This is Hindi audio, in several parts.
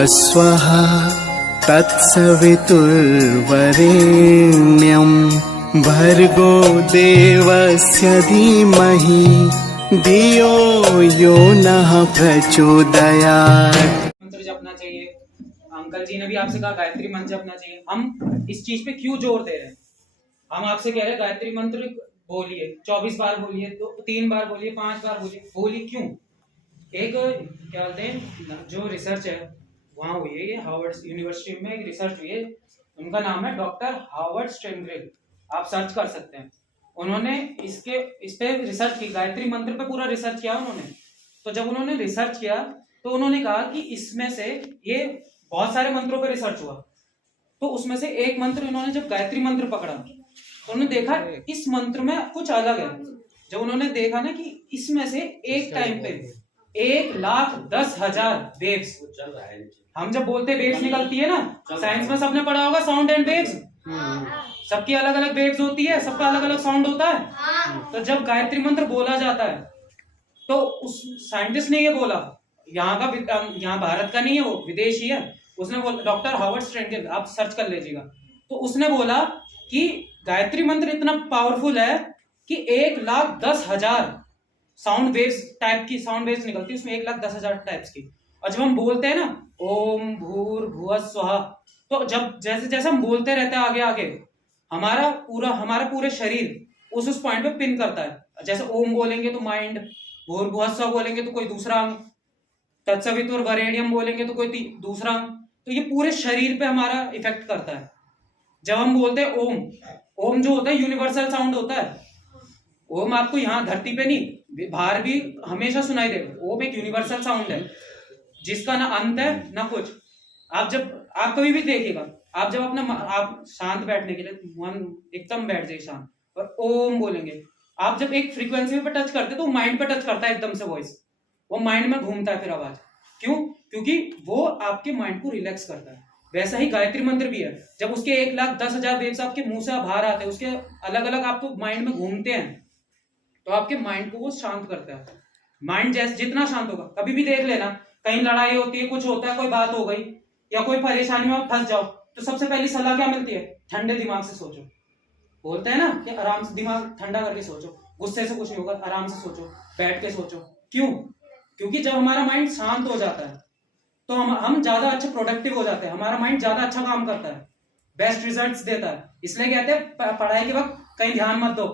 भूर्भुवस्वः तत्सवितुर्वरेण्यं भर्गो देवस्य धीमहि धियो यो नः प्रचोदयात्। मंत्र जपना चाहिए। अंकल जी ने भी आपसे कहा गायत्री मंत्र जपना चाहिए। हम इस चीज पे क्यों जोर दे रहे हैं? हम आपसे कह रहे हैं गायत्री मंत्र बोलिए, 24 बार बोलिए, तो 3 बार बोलिए, 5 बार बोलिए क्यों? एक क्या बोलते हैं, जो रिसर्च है वहां हुई है, ये हार्वर्ड यूनिवर्सिटी में एक रिसर्च हुई है, उनका नाम है डॉक्टर हार्वर्ड स्टेनग्रेल, आप सर्च कर सकते हैं। उन्होंने इस पे रिसर्च की, गायत्री मंत्र पे पूरा रिसर्च किया उन्होंने। तो जब उन्होंने रिसर्च किया तो उन्होंने कहा कि इसमें से, ये बहुत सारे मंत्रों पे रिसर्च हुआ, तो उसमें से एक मंत्र इन्होंने जब गायत्री मंत्र पकड़ा तो उन्होंने देखा इस मंत्र में कुछ अलग है। जब उन्होंने देखा ना कि इसमें से एक टाइम पे 1,10,000 वेव्स, हम जब बोलते वेव्स निकलती है ना, साइंस में सबने पढ़ा होगा साउंड एंड वेव्स, सबकी अलग अलग वेव्स होती है, सबका अलग अलग साउंड होता है। तो जब गायत्री मंत्र बोला जाता है तो उस साइंटिस्ट ने ये बोला, यहाँ भारत का नहीं है, वो विदेशी है, उसने बोला, डॉक्टर हार्वर्ड स्टेनग्रेल, आप सर्च कर लीजिएगा, तो उसने बोला कि गायत्री मंत्र इतना पावरफुल है कि 1,10,000 साउंड वेव्स टाइप की साउंड वेव्स निकलती है उसमें, 1,10,000 टाइप्स की। और जब हम बोलते हैं ना ओम भूर्भुवः स्वः, तो जब जैसे जैसे हम बोलते रहते हैं आगे आगे, हमारा पूरे शरीर उस पॉइंट पे पिन करता है। जैसे ओम बोलेंगे तो माइंड, भूर्भुवः स्वः बोलेंगे तो कोई दूसरा अंग, तत्सवितुर्वरेण्यम बोलेंगे तो कोई दूसरा अंग, तो ये पूरे शरीर पे हमारा इफेक्ट करता है। जब हम बोलते हैं ओम, ओम जो होता है यूनिवर्सल साउंड होता है। ओम आपको यहाँ धरती पे नहीं, बाहर भी हमेशा सुनाई देगा। ओम एक यूनिवर्सल साउंड है जिसका ना अंत है ना कुछ। आप कभी भी देखिएगा, आप जब आप शांत बैठने के लिए मन एकदम बैठ जाए शांत और ओम बोलेंगे, आप जब एक फ्रीक्वेंसी पे टच करते तो माइंड पे टच करता है एकदम से, वॉइस वो माइंड में घूमता है फिर आवाज। क्यों? क्योंकि वो आपके माइंड को रिलैक्स करता है। वैसा ही गायत्री मंत्र भी है, जब उसके 1,10,000 वेव्स आपके मुंह से बाहर आते हैं, उसके अलग अलग आपको माइंड में घूमते हैं, तो आपके माइंड को वो शांत करता है। माइंड जैसे जितना शांत होगा, कभी भी देख लेना, कहीं लड़ाई होती है, कुछ होता है, कोई बात हो गई या कोई परेशानी में फंस जाओ, तो सबसे पहली सलाह क्या मिलती है? ठंडे दिमाग से सोचो। बोलते हैं ना कि आराम से दिमाग ठंडा करके सोचो, गुस्से से कुछ नहीं होगा, आराम से सोचो, बैठ के सोचो। क्यों? क्योंकि जब हमारा माइंड शांत हो जाता है तो हम ज्यादा अच्छे प्रोडक्टिव हो जाते हैं, हमारा माइंड ज्यादा अच्छा काम करता है, बेस्ट रिजल्ट्स देता है। इसलिए कहते हैं पढ़ाई के वक्त कहीं ध्यान मत दो,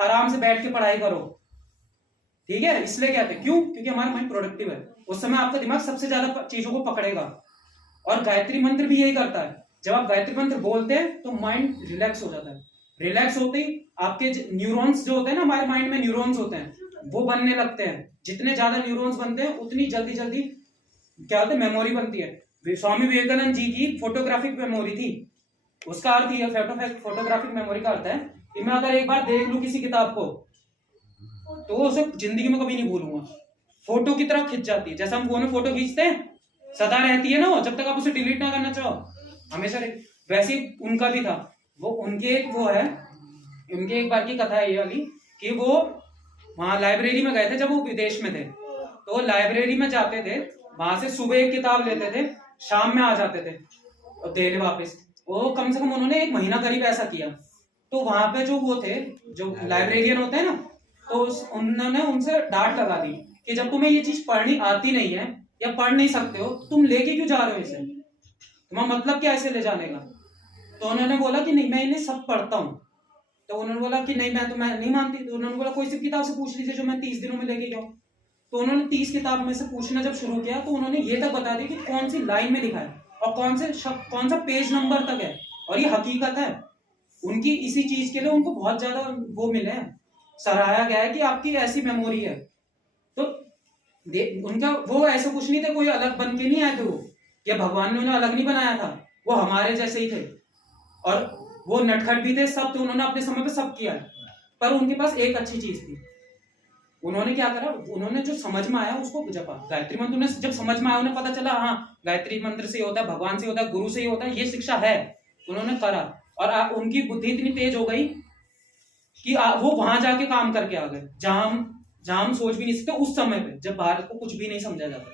आराम से बैठ के पढ़ाई करो, ठीक है? इसलिए कहते हैं, क्यों? क्योंकि हमारा माइंड प्रोडक्टिव है, उस समय आपका दिमाग सबसे ज्यादा चीजों को पकड़ेगा। और गायत्री मंत्र भी यही करता है, जब आप गायत्री मंत्र बोलते हैं तो माइंड रिलैक्स हो जाता है। रिलैक्स होते ही आपके न्यूरॉन्स जो होते हैं ना, हमारे माइंड में न्यूरॉन्स होते हैं, वो बनने लगते हैं। जितने ज्यादा न्यूरॉन्स बनते हैं उतनी जल्दी जल्दी क्या होता है, मेमोरी बनती है। स्वामी विवेकानंद जी की फोटोग्राफिक मेमोरी थी, उसका अर्थ ही फोटोग्राफिक मेमोरी का अर्थ है कि मैं अगर एक बार देख लूं किसी किताब को तो उसे जिंदगी में कभी नहीं भूलूंगा। फोटो की तरह खिंच जाती है, जैसे हम फोन में फोटो खींचते हैं, सदा रहती है ना वो, जब तक आप उसे डिलीट ना करना चाहो, हमेशा वैसे उनका भी था। वो उनके एक बार की कथा है ये वाली, कि वो वहां लाइब्रेरी में गए थे जब वो विदेश में थे, तो वो लाइब्रेरी में जाते थे, वहां से सुबह एक किताब लेते थे, शाम में आ जाते थे और देने वापस। वो कम से कम उन्होंने 1 महीना करीब ऐसा किया। तो वहां पे जो वो थे, जो लाइब्रेरियन होते हैं ना, तो उन्होंने उनसे डांट लगा दी कि जब तुम्हें ये चीज पढ़नी आती नहीं है या पढ़ नहीं सकते हो, तुम लेके क्यों जा रहे हो इसे, तुम्हारा मतलब क्या ऐसे ले जाने का? तो उन्होंने बोला कि नहीं, मैं इन्हें सब पढ़ता हूँ। तो उन्होंने बोला कि नहीं, मैं नहीं मानती। तो उन्होंने बोला कोई सी किताब से पूछ लीजिए जो मैं 30 दिनों में लेके जाऊँ। तो उन्होंने 30 किताब में से पूछना जब शुरू किया तो उन्होंने ये तक बता दिया कि कौन सी लाइन में लिखा है और कौन सा पेज नंबर तक है। और ये हकीकत है, उनकी इसी चीज के लिए उनको बहुत ज्यादा वो मिले हैं, सराहा गया है कि आपकी ऐसी मेमोरी है। तो उनका वो ऐसा कुछ नहीं था, कोई अलग बन के नहीं आए थे वो, या भगवान ने उन्हें अलग नहीं बनाया था, वो हमारे जैसे ही थे और वो नटखट भी थे सब। तो उन्होंने अपने समय पे सब किया है, पर उनके पास एक अच्छी चीज थी। उन्होंने क्या करा, उन्होंने जो समझ में आया उसको जपा। गायत्री मंत्र उन्हें जब समझ में आया, उन्हें पता चला हाँ गायत्री मंत्र से होता है, भगवान से होता है, गुरु से ही होता है, ये शिक्षा है, उन्होंने करा। और उनकी बुद्धि इतनी तेज हो गई कि वो वहां जाके काम करके आ गए जहां हम सोच भी नहीं सकते उस समय पे, जब भारत को कुछ भी नहीं समझा जाता।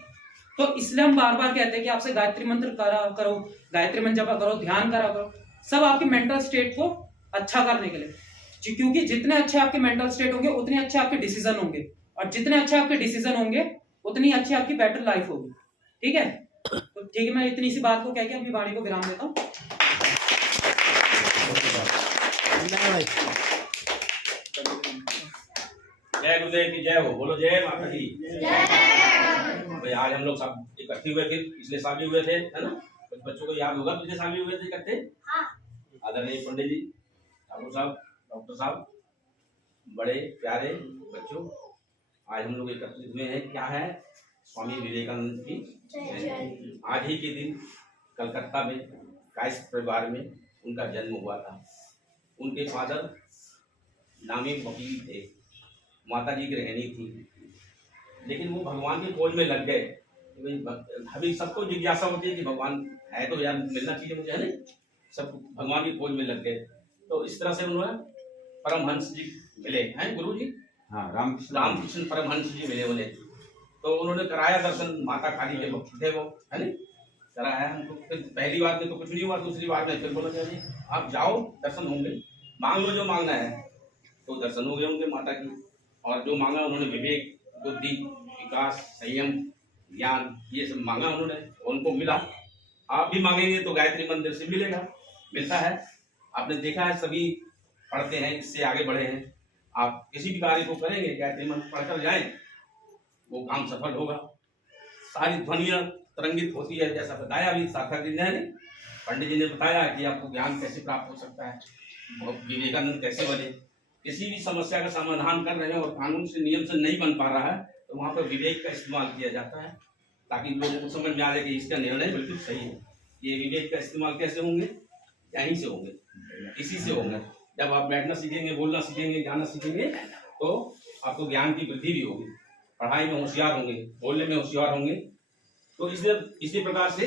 तो इसलिए हम बार बार कहते हैं कि आपसे गायत्री मंत्र करो, गायत्री मंत्र जप करो, ध्यान करा करो, सब आपके मेंटल स्टेट को अच्छा करने के लिए। क्योंकि जितने अच्छे आपके मेंटल स्टेट होंगे उतने अच्छे आपके डिसीजन होंगे, और जितने अच्छे आपके डिसीजन होंगे उतनी अच्छी आपकी बेटर लाइफ होगी। ठीक है, तो ठीक है, मैं इतनी सी बात को कह के अपनी वाणी को विराम देता हूँ। जय गुरुदेव की जय हो, बोलो जय माता की। भाई आज हम लोग सब इकट्ठे हुए थे, पिछले साल भी हुए थे, है ना? कुछ बच्चों को याद होगा पिछले साल भी हुए थे इकट्ठे। आदरणीय पंडित जी, ठाकुर साहब, डॉक्टर साहब, बड़े प्यारे बच्चों, आज हम लोग एकत्रित हुए हैं। क्या है? स्वामी विवेकानंद की जयंती। आज ही के दिन कलकत्ता में कायस्थ परिवार में उनका जन्म हुआ था। उनके फादर नामी वकील थे, माता जी गृहिणी थी, लेकिन वो भगवान की खोज में लग गए। अभी सबको जिज्ञासा होती है कि भगवान है तो यार मिलना चाहिए मुझे, है ना? सब भगवान की खोज में लग गए। तो इस तरह से उन्होंने परमहंस जी मिले हैं, गुरु जी, हाँ, रामकृष्ण परमहंस जी मिले उन्हें। तो उन्होंने कराया दर्शन, माता काली के भक्त थे वो, है ना? कराया हमको। फिर पहली बार में तो कुछ नहीं हुआ, दूसरी बार में फिर बोला जी आप जाओ, दर्शन होंगे, मांग लो जो मांगना है। तो दर्शन हो गए उनके माता की, और जो मांगा उन्होंने विवेक, बुद्धि, विकास, संयम, ज्ञान, ये सब मांगा उन्होंने, उनको मिला। आप भी मांगेंगे तो गायत्री मंदिर से मिलेगा, मिलता है। आपने देखा है, सभी पढ़ते हैं, इससे आगे बढ़े हैं। आप किसी भी कार्य को करेंगे, गायत्री मंत्र पढ़कर जाएं, वो काम सफल होगा। सारी ध्वनियां तरंगित होती है, जैसा बताया अभी सार्थक जी ने, पंडित जी ने बताया कि आपको ज्ञान कैसे प्राप्त हो सकता है, विवेकानंद कैसे बने। किसी भी समस्या का समाधान कर रहे हैं और कानून से, नियम से नहीं बन पा रहा है, तो वहां पर विवेक का इस्तेमाल किया जाता है, ताकि लोगों को समझ में आ जाए कि इसका निर्णय बिल्कुल सही है। ये विवेक का इस्तेमाल कैसे होंगे? यहीं से होंगे, इसी से होंगे। जब आप बैठना सीखेंगे, बोलना सीखेंगे, गाना सीखेंगे, तो आपको ज्ञान की वृद्धि भी होगी, पढ़ाई में होशियार होंगे, बोलने में होशियार होंगे। तो इसी प्रकार से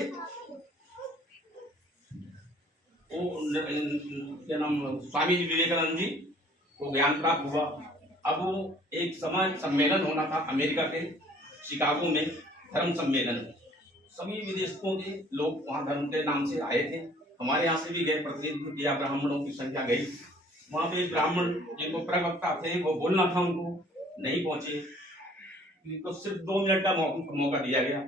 क्या नाम, स्वामी विवेकानंद जी को ज्ञान प्राप्त हुआ। अब वो एक समय सम्मेलन होना था अमेरिका के शिकागो में, धर्म सम्मेलन। सभी विदेशों के लोग वहाँ धर्म के नाम से आए थे, हमारे यहाँ से भी गए, प्रतिनिधित्व किया, ब्राह्मणों की संख्या गई। वहाँ पे ब्राह्मण जिनको प्रवक्ता थे, वो बोलना था, उनको नहीं पहुंचे, तो सिर्फ 2 मिनट का मौका दिया गया,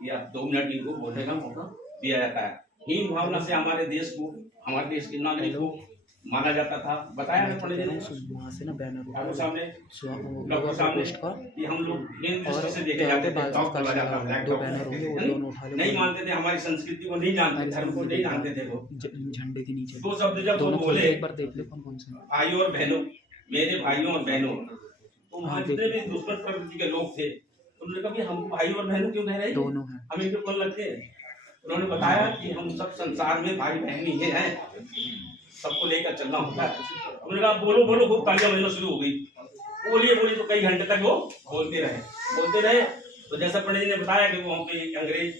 या 2 मिनट इनको बोलने का मौका दिया जाता है। हीन भावना से हमारे देश को, हमारे देश के नागरिक को माना जाता था। बताया ना पंडित जी ने, बैनर सामने, डॉक्टर सामने, कि हम लोग हीन दृष्टि से देखे जाते थे, टॉप करा जाता था, नहीं मानते थे, हमारी संस्कृति को नहीं जानते, धर्म को नहीं जानते थे वो। झंडे के नीचे 2 शब्द जब वो बोले, भाइयों और बहनों, मेरे भाइयों और बहनों, तो वहाँ जितने भी दुष्कर प्रवृत्ति के लोग थे, उन्होंने कहा कि हमको भाई और बहनों क्यों कह रहे हैं, हम इनको कौन लगते हैं? उन्होंने बताया कि हम सब संसार में भाई बहन ही हैं, सबको लेकर चलना होता है। उन्होंने कहा बोलो बोलो, खूब तालियां बजना शुरू हो गई। बोलिए तो कई घंटे तक वो बोलते रहे। तो जैसा पंडित जी ने बताया कि वो वहाँ पे अंग्रेज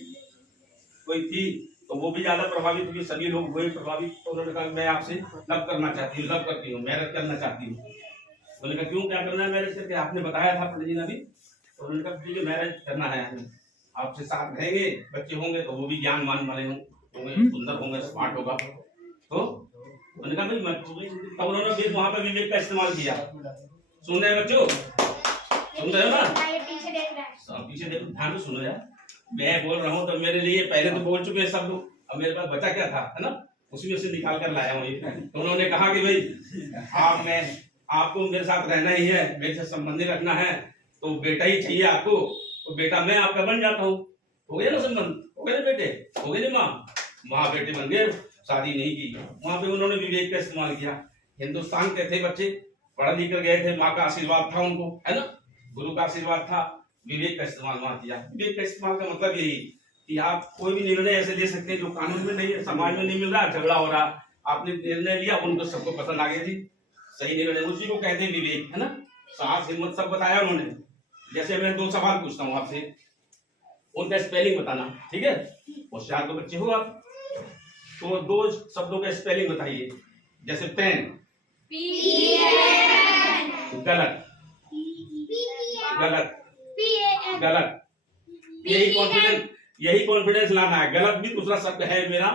कोई थी, तो वो भी ज्यादा प्रभावित हुई, सभी लोग हुए प्रभावित। तो उन्होंने कहा मैं आपसे लव करना चाहती हूँ, लव करती हूँ, मैरिज करना चाहती हूँ। उन्होंने कहा क्यों, क्या करना है मैरिज करके? आपने बताया था पंडित जी ने अभी। तो उन्होंने कहा मुझे मैरिज करना है, आपसे साथ रहेंगे, बच्चे होंगे तो वो भी ज्ञानवान वाले होंगे, सुंदर होंगे, स्मार्ट होगा। तो उन्होंने कहा भाई मत। तब उन्होंने फिर वहां पर विवेक का इस्तेमाल किया। सुन रहे बच्चों, सुन रहे हो ना? पीछे देखो, ध्यान से सुनो यार। मैं बोल रहा हूँ तो मेरे लिए पहले तो बोल चुके हैं सब लोग, अब मेरे पास बचा क्या था, है ना, उसी में से निकाल कर लाया हूँ। तो उन्होंने कहा कि भाई आपको मेरे साथ रहना ही है, मेरे से संबंध रखना है, तो बेटा ही चाहिए आपको, तो बेटा मैं आपका बन जाता हूँ। हो गया ना संबंध, हो गए ना बेटे, हो गए ना माँ बेटे बन गए, शादी नहीं की। वहां पे उन्होंने विवेक का इस्तेमाल किया। हिंदुस्तान के थे बच्चे, पढ़ लिख कर गए थे, माँ का आशीर्वाद था उनको, है ना, गुरु का आशीर्वाद था, विवेक का इस्तेमाल वहां किया। विवेक का इस्तेमाल का मतलब यही कि आप कोई भी निर्णय ऐसे ले सकते हैं जो कानून में नहीं है, समाज में नहीं मिल रहा, झगड़ा हो रहा, आपने निर्णय लिया, उनको सबको पसंद आ गई थी, सही निर्णय, उसी को कहते हैं विवेक, है ना। साहस हिम्मत सब बताया उन्होंने। जैसे मैं 2 सवाल पूछता हूँ आपसे, उनका स्पेलिंग बताना, ठीक है? होशियार तो बच्चे हो आप, तो 2 शब्दों का स्पेलिंग बताइए। जैसे पेन, गलत, गलत, गलत, यही कॉन्फिडेंस लाना है। गलत भी दूसरा शब्द है मेरा,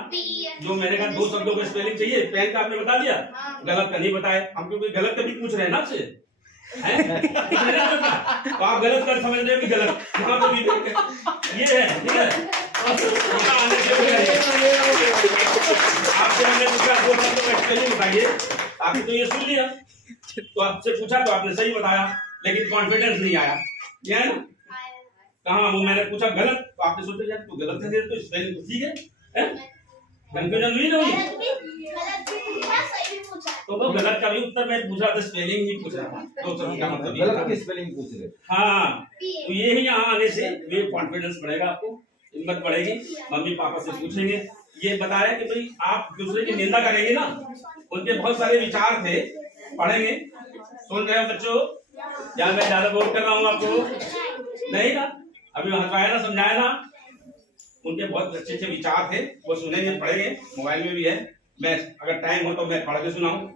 जो मैंने कहा 2 शब्दों का स्पेलिंग चाहिए, पेन का आपने बता दिया, गलत का नहीं बताया। हम क्योंकि गलत का भी पूछ रहे हैं ना आपसे, तो आप गलत कर समझ रहे हो कि गलत, यहाँ तो भी ये है, ठीक है। आपसे हमने पूछा 2 शब्दों का स्पेलिंग बताइए, आपने तो ये सुन लिया, तो आपसे पूछा तो आपने सही बताया, लेकिन कॉन्फिडेंस नहीं आया, ये है ना। कहाँ वो मैंने पूछा गलत, तो आपने सोचा यार तो गलत है, तो स्पेलिंग ठीक है, कंफ्यूजन हुई ना हुई। तो वो गलत का भी उत्तर मैं पूछ रहा था, स्पेलिंग ही पूछ रहा था, तो का मतलब गलत की स्पेलिंग पूछ रहे। हाँ, तो ये ही यहाँ आने से वे कॉन्फिडेंस बढ़ेगा, आपको हिम्मत बढ़ेगी। मम्मी पापा से पूछेंगे, ये बताया कि भाई आप दूसरे की निंदा करेंगे ना, उनके बहुत सारे विचार थे, पढ़ेंगे। सुन रहे हो बच्चों, या मैं ज्यादा बोल कर रहा हूँ आपको? नहीं ना, अभी हटाया ना, समझाया ना, उनके बहुत अच्छे अच्छे विचार थे, वो सुनेंगे, पढ़ेंगे, मोबाइल में भी है। मैं अगर टाइम हो तो मैं पढ़ के सुनाऊं।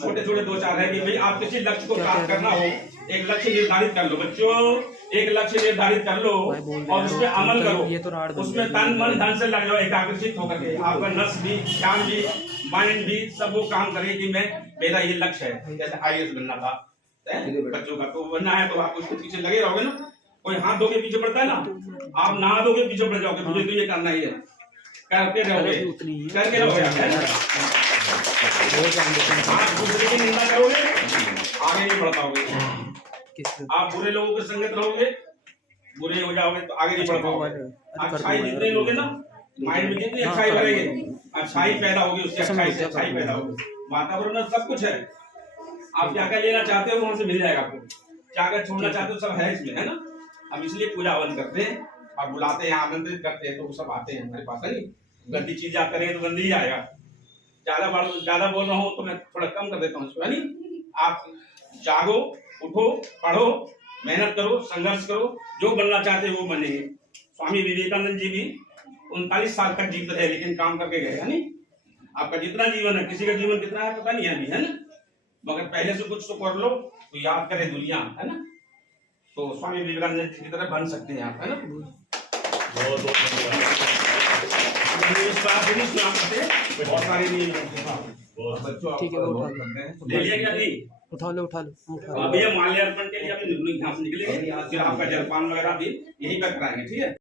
छोटे छोटे 2-4 है कि भाई आप किसी लक्ष्य को प्राप्त करना हो, एक लक्ष्य निर्धारित कर लो बच्चों, एक लक्ष्य निर्धारित कर लो और उस पर अमल करो, उसमें तन मन धन से लग जाओ, एकाग्रचित होकर के। आपका नस भी, ध्यान भी, माइंड भी, सब वो काम करे कि मैं, मेरा ये लक्ष्य है। जैसे IAS बनना था बच्चों का, तो बनना है तो आप उसके पीछे लगे रहोगे ना। कोई हाथ धो के पीछे पड़ता है ना, आप नहा धो के पीछे पड़ जाओगे, मुझे तो ये करना ही है, करके रहोगे, करके रहोगे। आप दूसरे की निंदा करोगे, आगे नहीं बढ़ पाओगे। आप बुरे लोगों के संगत रहोगे, बुरे हो जाओगे तो आगे नहीं बढ़ पाओगे। अच्छाई जितने लोगे ना, माइंड में जितनी अच्छाई बढ़ेगी, अच्छाई पैदा होगी, उससे अच्छाई से अच्छाई पैदा होगी। वातावरण में सब कुछ है, आप क्या क्या लेना चाहते हो वहां से मिल जाएगा आपको, क्या क्या छोड़ना चाहते हो सब है इसमें, है ना। हम इसलिए पूजा हवन करते हैं और बुलाते हैं, आमंत्रित करते हैं, तो वो सब आते हैं हमारे पास, है नहीं। गंदी चीज आप करेंगे तो गंदी ही आएगा। ज्यादा बोल रहा हूँ तो मैं थोड़ा कम कर देता हूँ इसको, है नहीं। आप जागो, उठो, पढ़ो, मेहनत करो, संघर्ष करो, जो बनना चाहते हैं वो बनेंगे। स्वामी विवेकानंद जी भी 39 साल तक जीवित रहे, लेकिन काम करके गए, है नहीं। आपका जितना जीवन है, किसी का जीवन कितना है पता नहीं है अभी, है ना, मगर पहले से कुछ तो कर लो तो याद करे दुनिया, है ना। तो स्वामी विवेकानंद जी की तरह बन सकते हैं आप, है ना। बहुत सारे बच्चों ठीक है, ले लिया क्या नहीं, उठा लो। अभी माल्यार्पण के लिए अपने घास निकलेंगे, फिर आपका जलपान वगैरह भी यही पर कराएंगे, ठीक है।